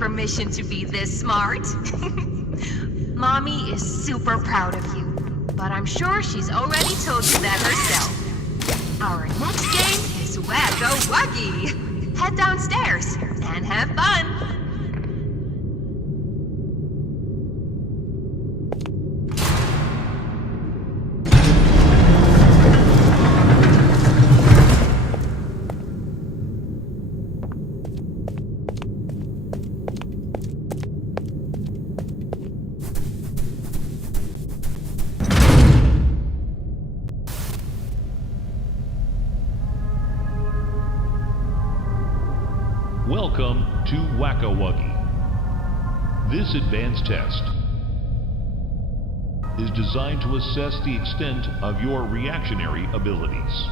permission to be this smart. Mommy is super proud of you, but I'm sure she's already told you that herself. Our next game is Wacko Wuggy. Head downstairs and have fun. Welcome to Wacko Wuggy. This advanced test is designed to assess the extent of your reactionary abilities.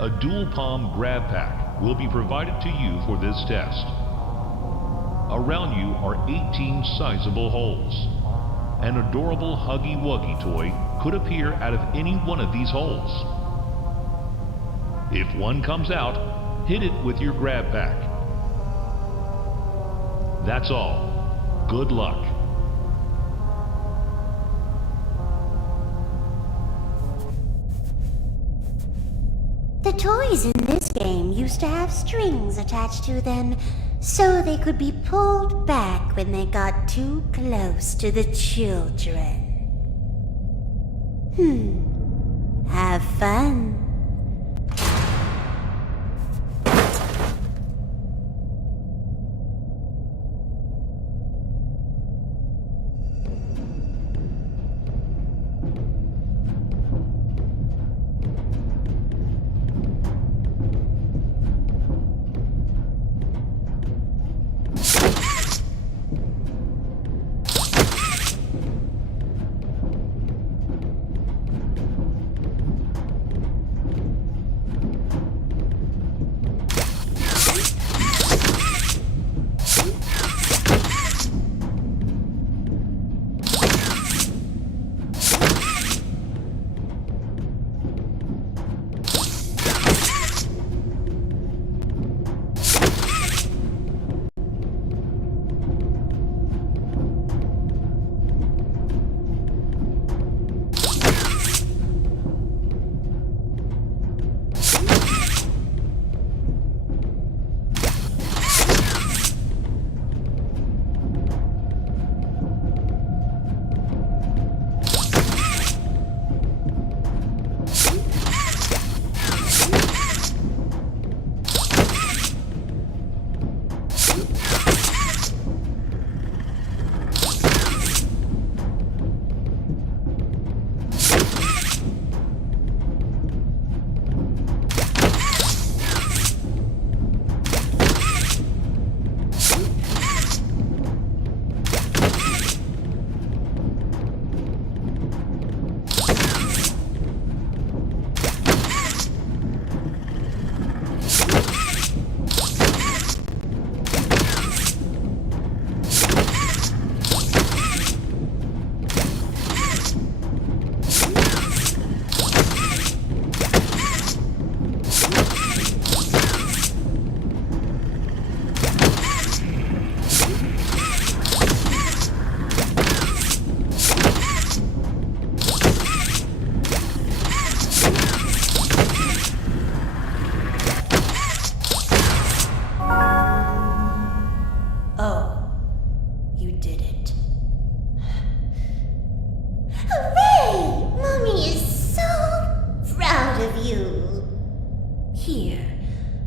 A dual palm grab pack will be provided to you for this test. Around you are 18 sizable holes. An adorable Huggy Wuggy toy could appear out of any one of these holes. If one comes out, hit it with your grab pack. That's all. Good luck. The toys in this game used to have strings attached to them, so they could be pulled back when they got too close to the children. Have fun.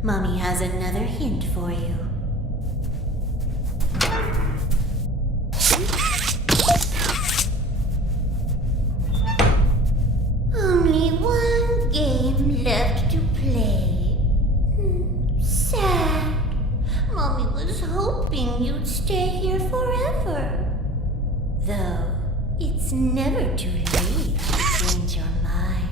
Mommy has another hint for you. Only one game left to play. Sad. Mommy was hoping you'd stay here forever. Though, it's never too late to change your mind.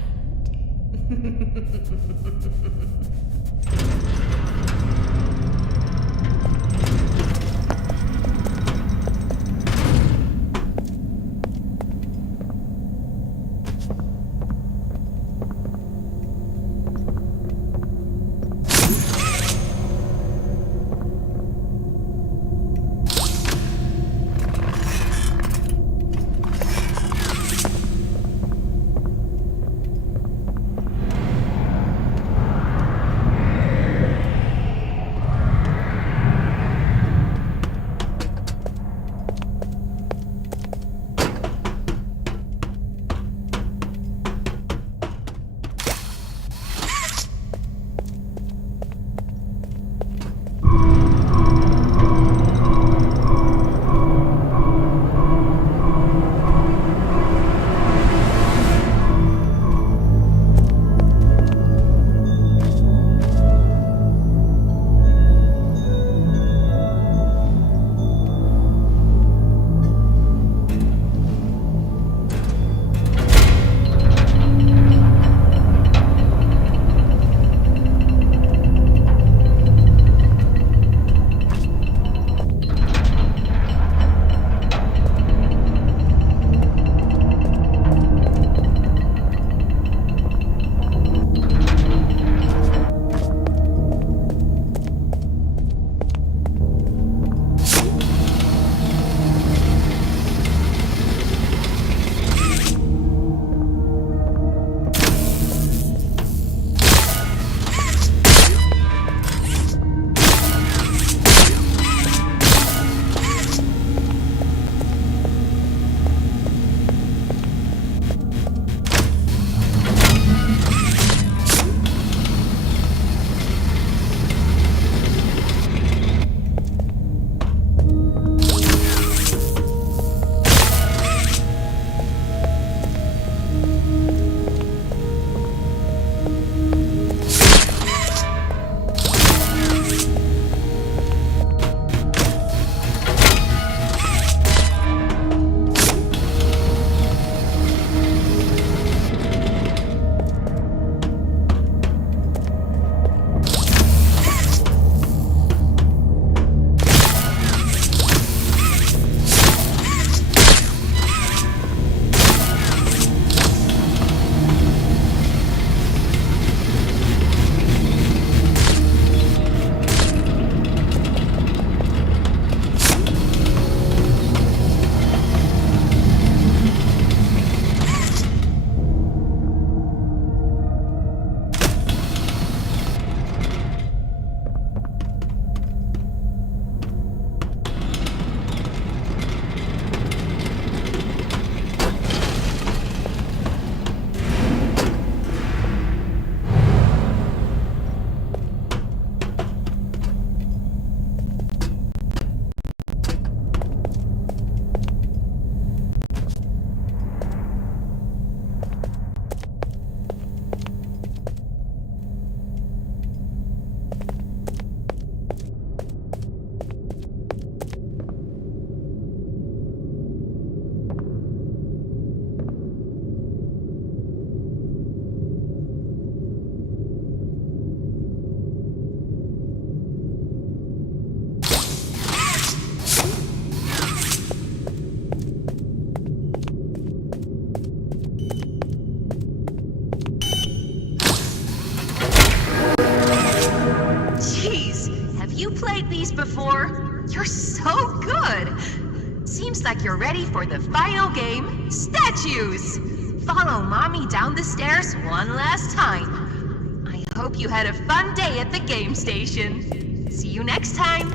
so good! Seems like you're ready for the final game, statues! Follow Mommy down the stairs one last time. I hope you had a fun day at the game station. See you next time!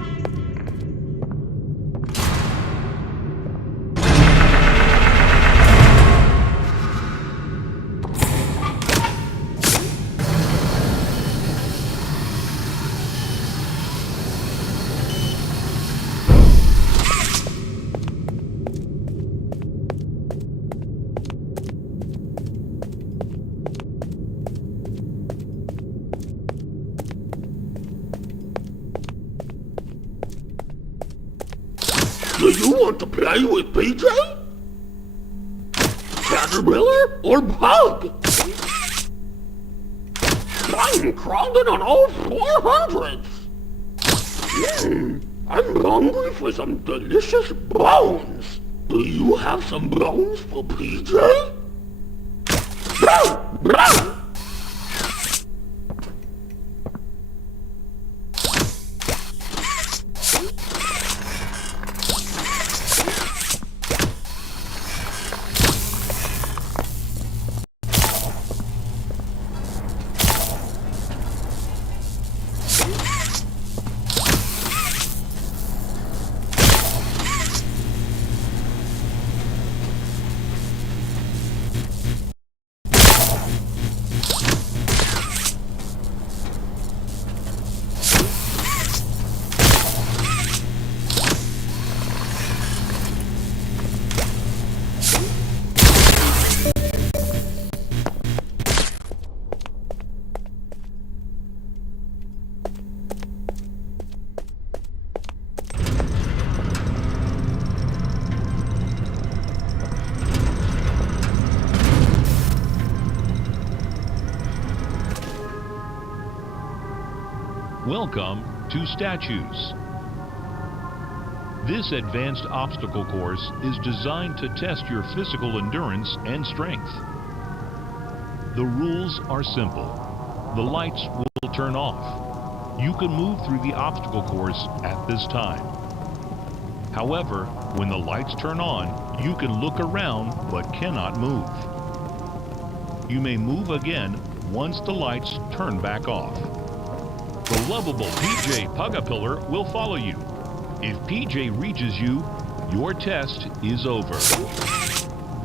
Do you want to play with PJ? Caterpillar or Bug? I'm crawling on all 400s! I'm hungry for some delicious bones! Do you have some bones for PJ? Blah, blah. Welcome to Statues. This advanced obstacle course is designed to test your physical endurance and strength. The rules are simple. The lights will turn off. You can move through the obstacle course at this time. However, when the lights turn on, you can look around but cannot move. You may move again once the lights turn back off. The lovable PJ Pugapillar will follow you. If PJ reaches you, your test is over.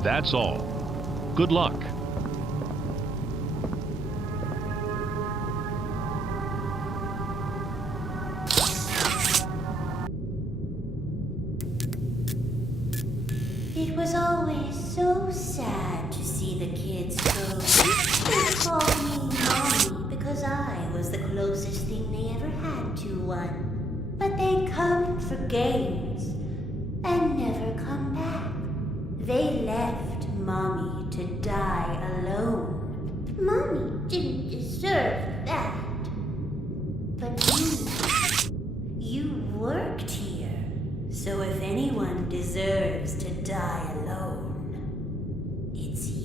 That's all. Good luck. It was always so sad to see the kids go. They called me Mommy because I was the closest thing they ever had to one. But they'd come for games and never come back. They left Mommy to die alone. Mommy didn't deserve that. But you worked here. So if anyone deserves to die alone, it's you.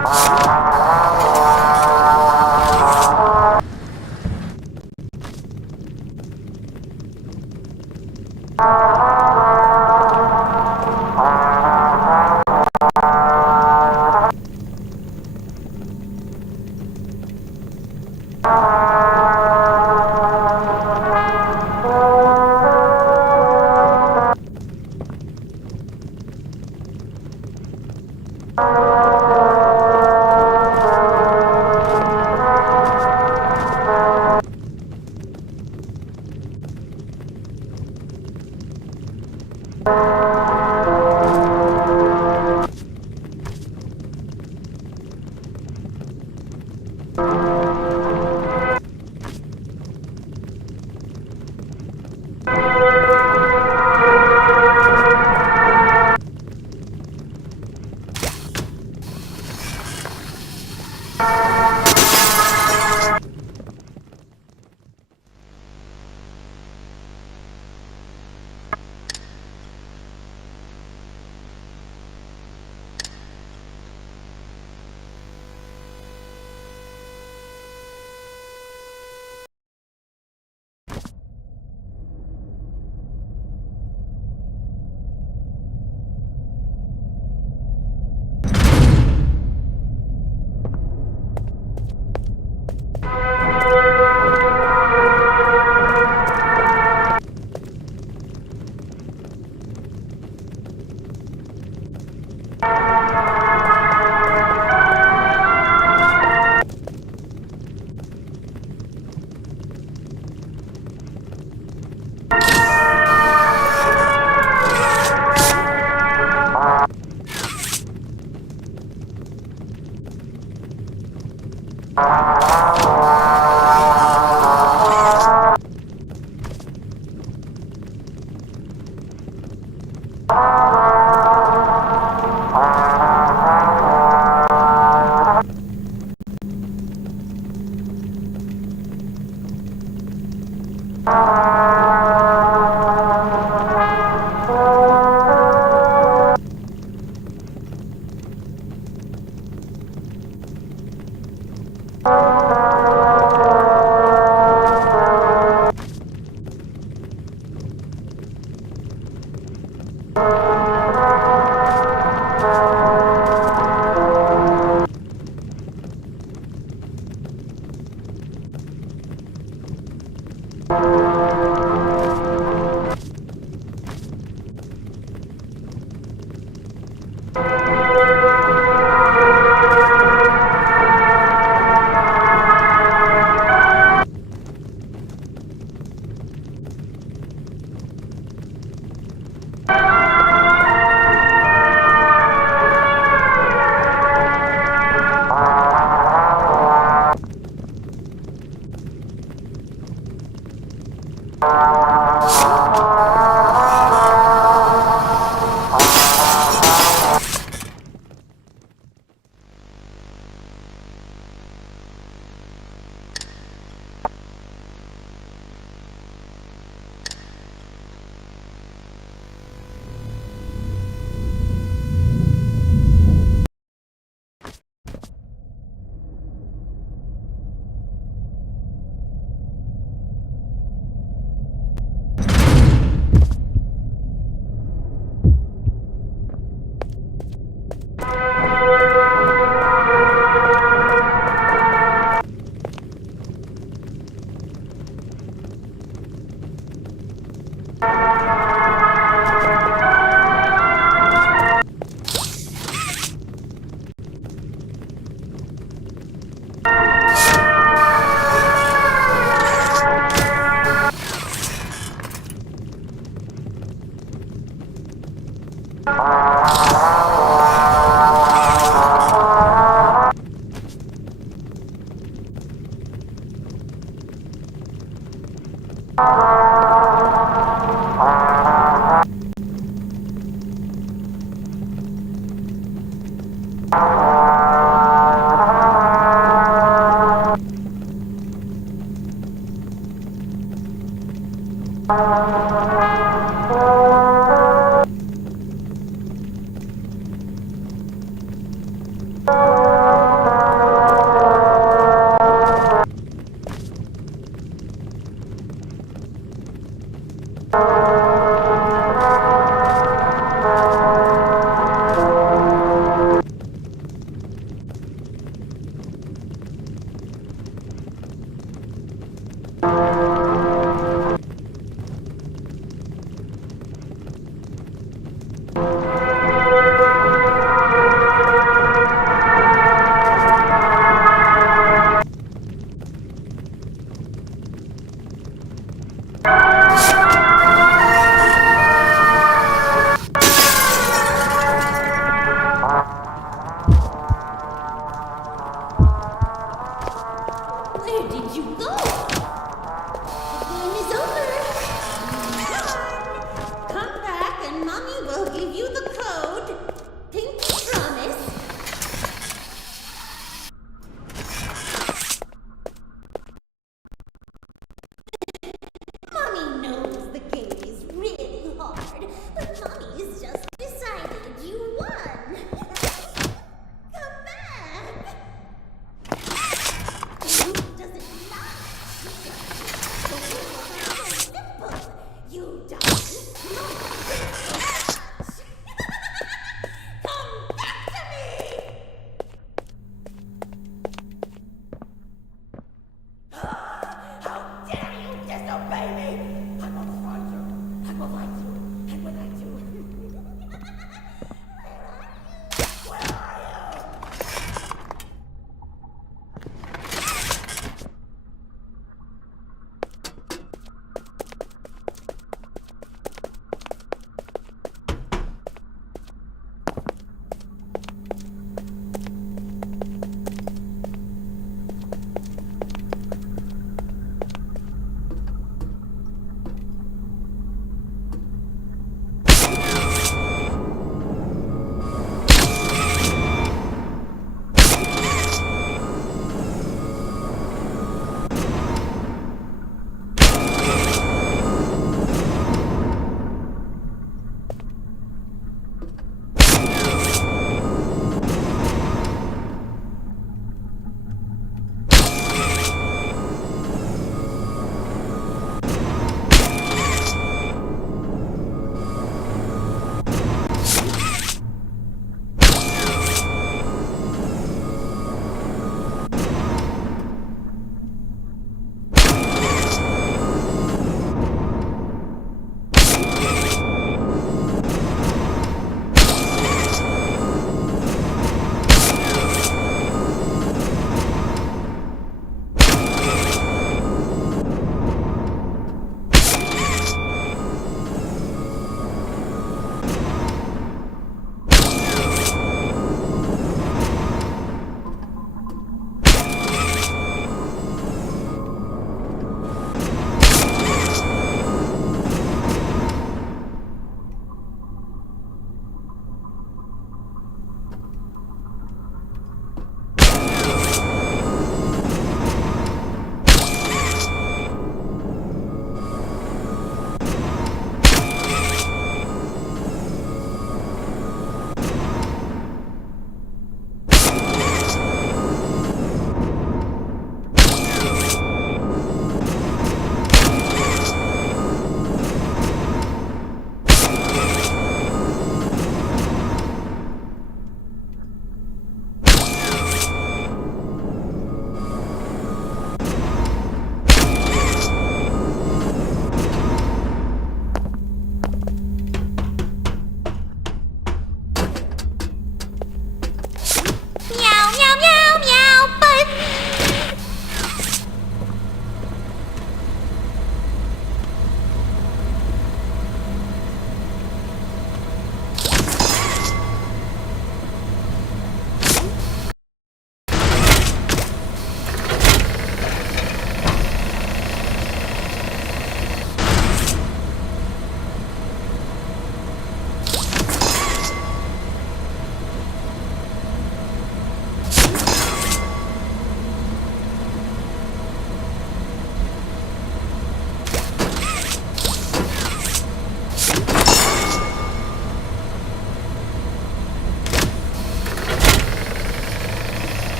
you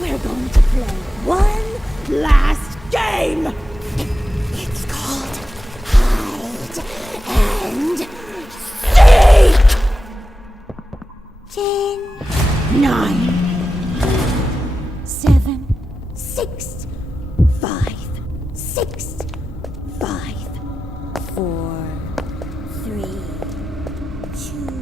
We're going to play one last game. It's called Hide and Seek. 10, 9, 7, 6, 5, 6, 5, 4, 3, 2.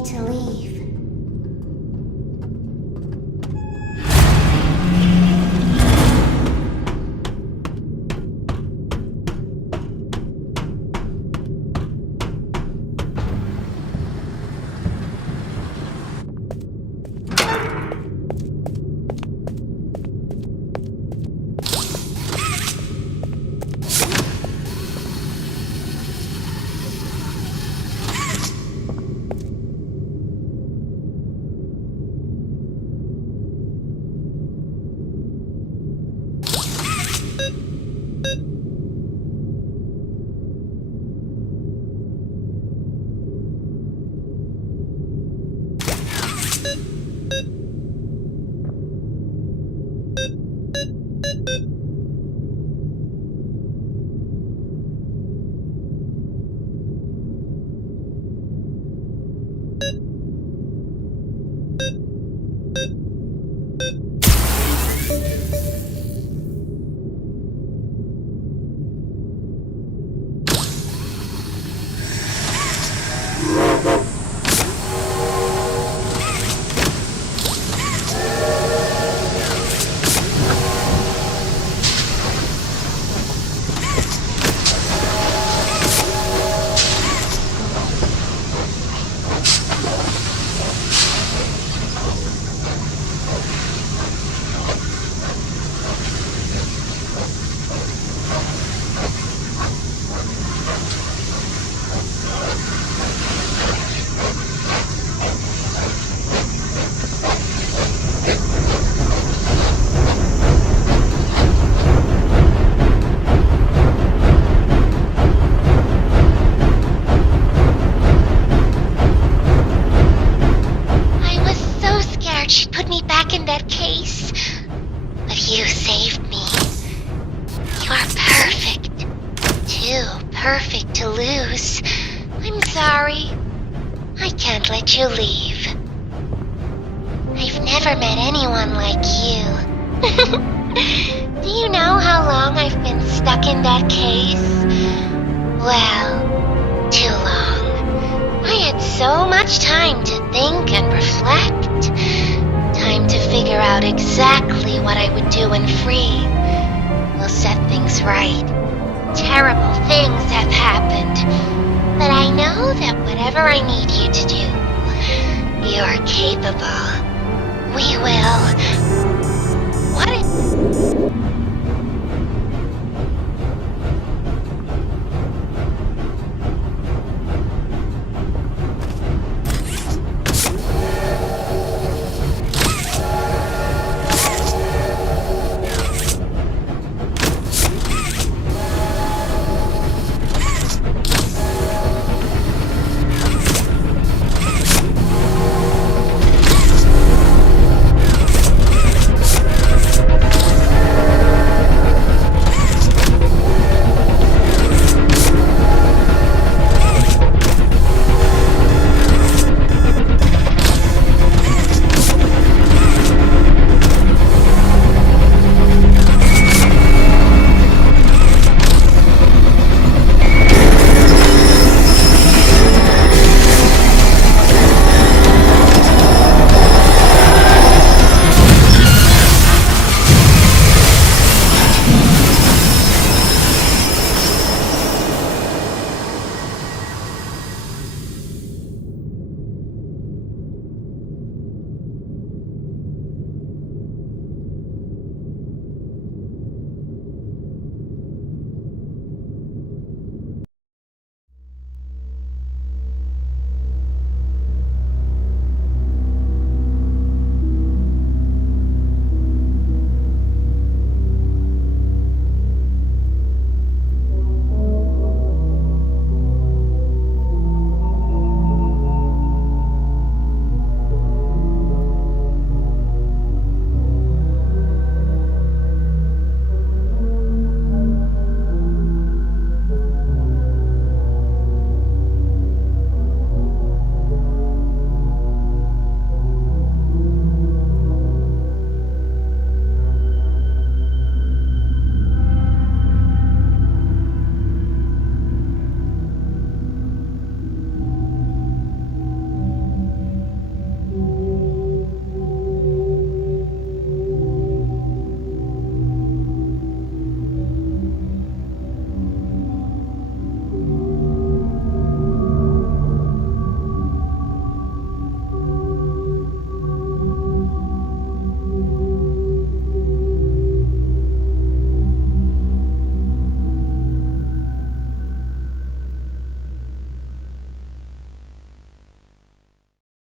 ready to leave. You saved me. You're perfect. Too perfect to lose. I'm sorry. I can't let you leave. I've never met anyone like you. Do you know how long I've been stuck in that case? Well, too long. I had so much time to think and reflect. Time to figure out exactly what I would do when free. We'll set things right. Terrible things have happened. But I know that whatever I need you to do, you're capable. We will. What?